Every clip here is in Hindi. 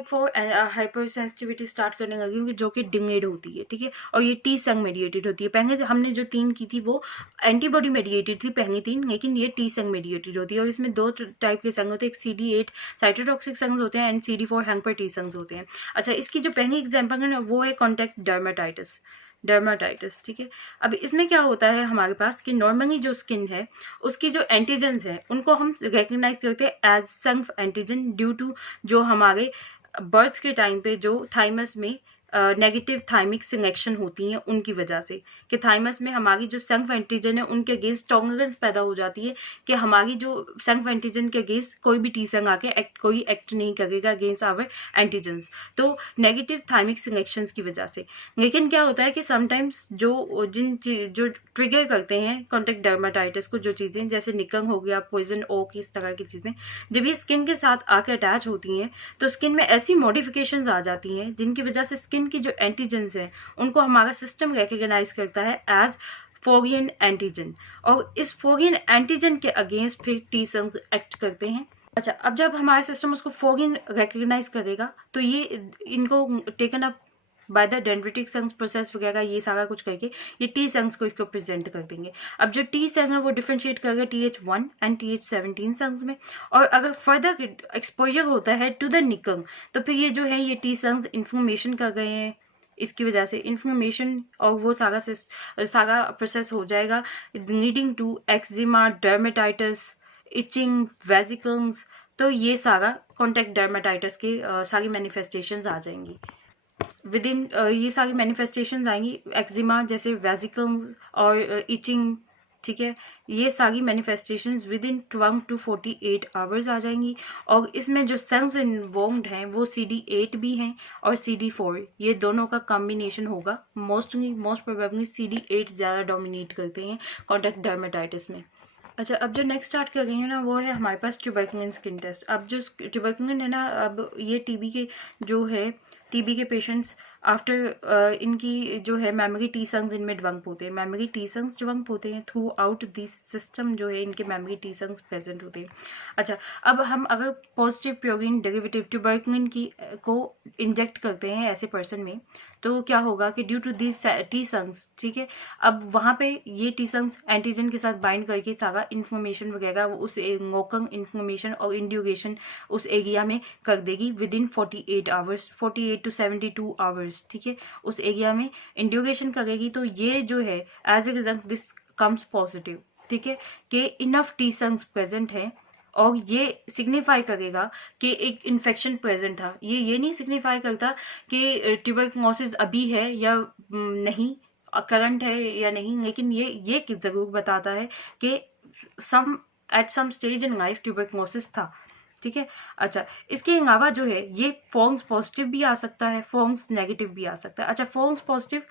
टाइप 4 हाइपर सेंसिटिविटी स्टार्ट करने लगी होगी, जो कि डिंगेड होती है, ठीक है, और ये टी संग मेडिएटेड होती है। पहले हमने जो 3 की थी वो एंटीबॉडी मेडिएटेड थी पहली 3, लेकिन ये टी संग मेडिएटेड होती है। और इसमें 2 टाइप के संग होते हैं, एक CD8 साइटोटॉक्सिक संग होते हैं एंड CD4 हैंपर टी संग होते हैं। अच्छा, इसकी जो पहली एग्जाम्पल है ना वो है कॉन्टैक्ट डर्माटाइटिस, ठीक है। अब इसमें क्या होता है हमारे पास कि नॉर्मली जो स्किन है उसकी जो एंटीजन्स है उनको हम रिकग्नाइज करते हैं एज संग एंटीजन ड्यू टू जो हमारे बर्थ के टाइम पे जो थाइमस में नेगेटिव थाइमिक सिलेक्शन होती हैं उनकी वजह से, कि थाइमस में हमारी जो संग एंटीजन है उनके अगेंस्ट टॉलरेंस पैदा हो जाती है कि हमारी जो संग एंटीजन के अगेंस्ट कोई भी टी संग आके कोई एक्ट नहीं करेगा अगेंस्ट आवर एंटीजन्स, तो नेगेटिव थाइमिक सिलेक्शंस की वजह से। लेकिन क्या होता है कि समटाइम्स जो ट्रिगर करते हैं कॉन्टैक्ट डर्माटाइटिस को, जो चीज़ें जैसे निकंग हो गया, पॉइजन ओक, इस तरह की चीज़ें जब ये स्किन के साथ आके अटैच होती हैं तो स्किन में ऐसी मॉडिफिकेशंस आ जाती हैं जिनकी वजह से स्किन की जो एंटीजन्स हैं उनको हमारा सिस्टम रिकग्नाइज करता है एज फॉरेन एंटीजन, और इस फॉरेन एंटीजन के अगेंस्ट फिर टी सेल्स एक्ट करते हैं। अच्छा, अब जब हमारा सिस्टम उसको फॉरेन रिकग्नाइज करेगा तो ये इनको taken up by the dendritic cells process वगैरह ये सारा कुछ करके ये टी सेल्स को इसको प्रेजेंट कर देंगे। अब जो टी सेल है वो डिफरेंशिएट करेगा TH1 एंड TH17 सेल्स में, और अगर फर्दर एक्सपोजर होता है टू द निकंग तो फिर ये जो है ये टी सेल्स इन्फ्लेमेशन कर गए हैं, इसकी वजह से इन्फ्लेमेशन और वो सारा प्रोसेस हो जाएगा leading to eczema, dermatitis, itching, vesicles. तो ये सारा कॉन्टैक्ट डर्मेटाइटिस के सारी मैनिफेस्टेशंस आ जाएंगी विद इन, ये सारी मैनिफेस्टेशंस आएंगी एक्जिमा जैसे वेसिकल्स और इचिंग, ठीक है, ये सारी manifestations within 12 to 48 hours आ जाएंगी। और इसमें जो सेल्स इन्वॉल्व्ड हैं वो CD8 भी हैं और CD4, ये दोनों का कॉम्बिनेशन होगा। मोस्ट प्रोबेबली CD8 ज़्यादा डोमिनेट करते हैं कॉन्टैक्ट डर्मेटाइटिस में। अच्छा, अब जो नेक्स्ट स्टार्ट कर रही है ना वो है हमारे पास ट्यूबरकुलिन स्किन टेस्ट। अब जो ट्यूबरकुलिन है ना, अब ये टीबी के पेशेंट्स आफ्टर इनकी जो है मेमोरी टी संग्स इनमें डेवलप होते हैं, मेमोरी टी संग्स डेवलप होते हैं थ्रू आउट दिस सिस्टम, जो है इनके मेमोरी टी संग्स प्रेजेंट होते हैं। अच्छा, अब हम अगर पॉजिटिव प्योरिन डेरिवेटिव ट्यूबरकुलिन की को इंजेक्ट करते हैं ऐसे पर्सन में तो क्या होगा कि ड्यू टू दिस टी संग्स, ठीक है, अब वहाँ पे ये टी संग्स एंटीजन के साथ बाइंड करके सारा इन्फॉर्मेशन वगैरह उस मोकंग इन्फॉर्मेशन और इंड्यूगेशन उस एरिया में कर देगी with in 48 hours, 48 to 72 hours, ठीक है, उस एरिया में इंड्यूगेशन करेगी। तो ये जो है as a result this comes positive, ठीक है, कि इनफ टी सेल्स प्रेजेंट हैं, और ये सिग्निफाई करेगा कि एक इन्फेक्शन प्रेजेंट था। ये नहीं सिग्निफाई करता कि ट्यूबरकुलोसिस अभी है या नहीं, करंट है या नहीं, लेकिन ये जरूर बताता है कि at some stage in life tuberculosis था, ठीक है। अच्छा, इसके अलावा जो है ये फॉल्स पॉजिटिव भी आ सकता है, फॉल्स नेगेटिव भी आ सकता है। अच्छा, फॉल्स पॉजिटिव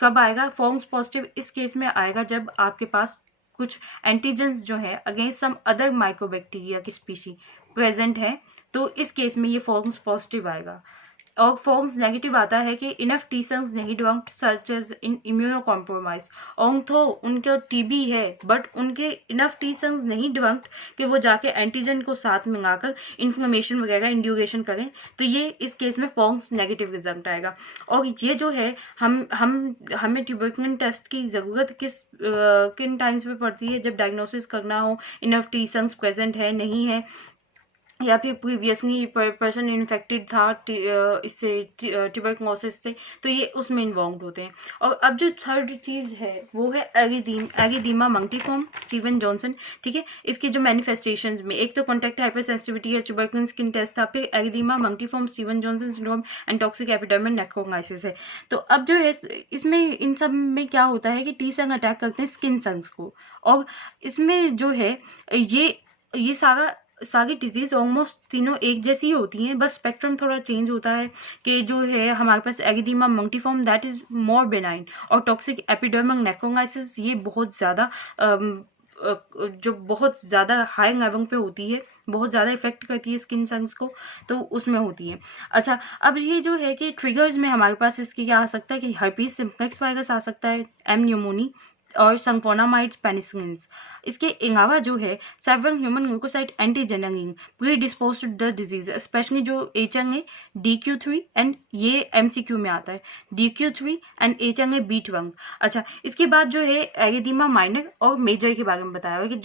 कब आएगा? फॉल्स पॉजिटिव इस केस में आएगा जब आपके पास कुछ एंटीजेंस जो है अगेंस्ट सम अदर माइक्रोबैक्टीरिया की स्पीशी प्रेजेंट है, तो इस केस में ये फॉल्स पॉजिटिव आएगा। और फॉल्स नेगेटिव आता है कि इनफ टी सेल्स नहीं developed such as in immuno compromise, ऑर्थो उनके टीबी है बट उनके इनफ टी सेल्स नहीं डेवलप्ड कि वो जाके एंटीजन को साथ मिलाकर इन्फ्लेमेशन वगैरह इंड्यूगेशन करें, तो ये इस केस में फॉल्स नेगेटिव रिजल्ट आएगा। और ये जो है हमें ट्यूबरकुलिन टेस्ट की ज़रूरत किन टाइम्स पे पड़ती है? जब डायग्नोसिस करना हो इनफ टी सेल्स प्रेजेंट है नहीं है, या फिर प्रीवियसली पर्सन इन्फेक्टेड था इससे ट्यूबरकुलोसिस से, तो ये उसमें इन्वॉल्व होते हैं। और अब जो थर्ड चीज़ है वो है एरिदीमा मंक्टिफॉर्म स्टीवन जॉनसन, ठीक है। इसके जो मैनिफेस्टेशंस में एक तो कॉन्टैक्ट हाइपर सेंसिटिविटी है, ट्यूबरकुलिन स्किन टेस्ट था, फिर erythema multiforme Steven Johnson syndrome and toxic epidermal necrolysis है। तो अब जो है इसमें इन सब में क्या होता है कि टी सेल अटैक करते हैं स्किन सेल्स को, और इसमें जो है ये सारी डिजीज़ ऑलमोस्ट तीनों एक जैसी ही होती हैं, बस स्पेक्ट्रम थोड़ा चेंज होता है कि जो है हमारे पास एरिदीमा मंक्टिफॉर्म दैट इज़ मोर बेनाइन, और टॉक्सिक एपिडर्मल नेक्रोलाइसिस ये बहुत ज़्यादा जो बहुत ज़्यादा हाई लेवल पे होती है, बहुत ज़्यादा इफेक्ट करती है स्किन सेल्स को, तो उसमें होती है। अच्छा, अब ये जो है कि ट्रिगर्स में हमारे पास इसकी क्या आ सकता है कि हर्पीस सिम्प्लेक्स वायरस आ सकता है, एम न्यूमोनी, और संफोनामाइड्स पेनिसिलिन्स। इसके अलावा जो है several human leukocyte antigen predispose to the disease, especially जो एचएन ए DQ3 एंड ये MCQ में आता है, DQ3 एंड HNA B12। अच्छा, इसके बाद जो है एरिथेमा माइनर और मेजर के बारे में बताया हुआ है कि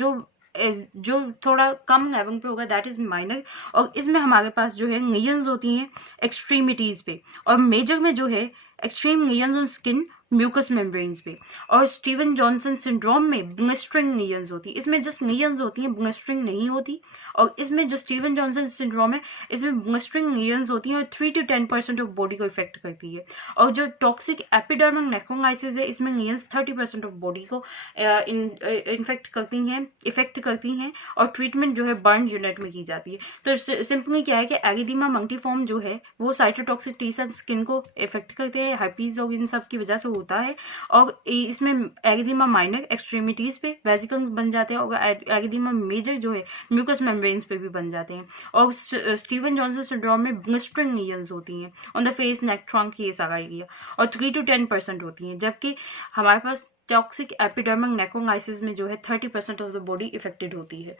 जो थोड़ा कम लेवल पे होगा दैट इज माइनर, और इसमें हमारे पास जो है लीजन्स होती हैं एक्सट्रीमिटीज पे, और मेजर में जो है extreme lesions on skin mucous membranes पे, और स्टीवन जॉनसन सिंड्रोम में ब्लिस्टरिंग लीजन्स होती है। इसमें जस्ट लीजन्स होती हैं, ब्लिस्टरिंग नहीं होती। और इसमें जो स्टीवन जॉनसन सिंड्रोम है इसमें ब्लिस्टरिंग लीजन्स होती हैं और 3 to 10% ऑफ बॉडी को इफेक्ट करती है। और जो टॉक्सिक एपिडर्मल नेफ्रोलाइसिस है इसमें लीजन्स 30% ऑफ बॉडी को इन्फेक्ट करती हैं और ट्रीटमेंट जो है बर्न यूनिट में की जाती है। तो सिंपली क्या है कि एरिथेमा मंकीफॉर्म जो है वो साइटोटॉक्सिक टी सेल स्किन को इफेक्ट करते हैं, herpes और इन सब की वजह से होता है। और इसमें एरिथेमा माइनर एक्सट्रीमिटीज पे वेसिकल्स बन जाते हैं, और एरिथेमा मेजर जो है म्यूकस मेम्ब्रेन्स पे भी बन जाते हैं। और स्टीवन जॉनसन सिंड्रोम में ब्लिस्टरिंग लीजन्स होती हैं on the face, neck, trunk, ये सारा एरिया, और 3 to 10% होती हैं। जबकि हमारे पास टॉक्सिक एपिडर्मल नेफ्रोलाइसिस में जो है 30% ऑफ द बॉडी इफेक्टेड होती है।